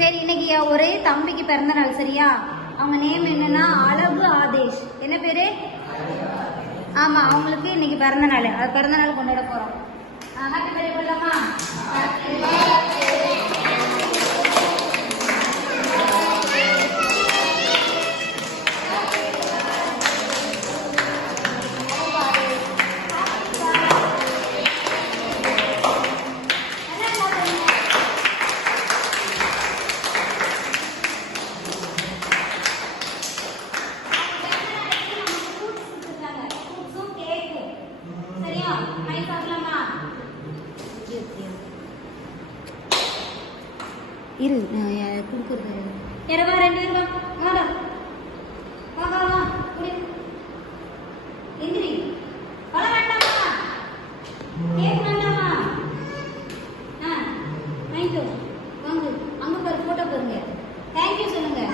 சரி, இன்னைக்கு ஒரு தம்பிக்கு பிறந்த நாள். சரியா? அவங்க நேம் என்னன்னா அழகு ஆதேஷ். என்ன பேரு? ஆமா, அவங்களுக்கு இன்னைக்கு பிறந்த நாள். அது பிறந்த நாள் கொண்டாட போறோம். ஹாப்பி பர்த்டே போடலாமா? இரு, கொடுக்குறது. இரவா 2 பேர் வாங்க வாங்க வாங்க. எந்திரி. வர வேண்டாமா? கேக் வேண்டாமா? வாங்கிக்கோ. வாங்க. அங்க பாரு, போட்டோ பாருங்க. தேங்க்யூ சொல்லுங்க.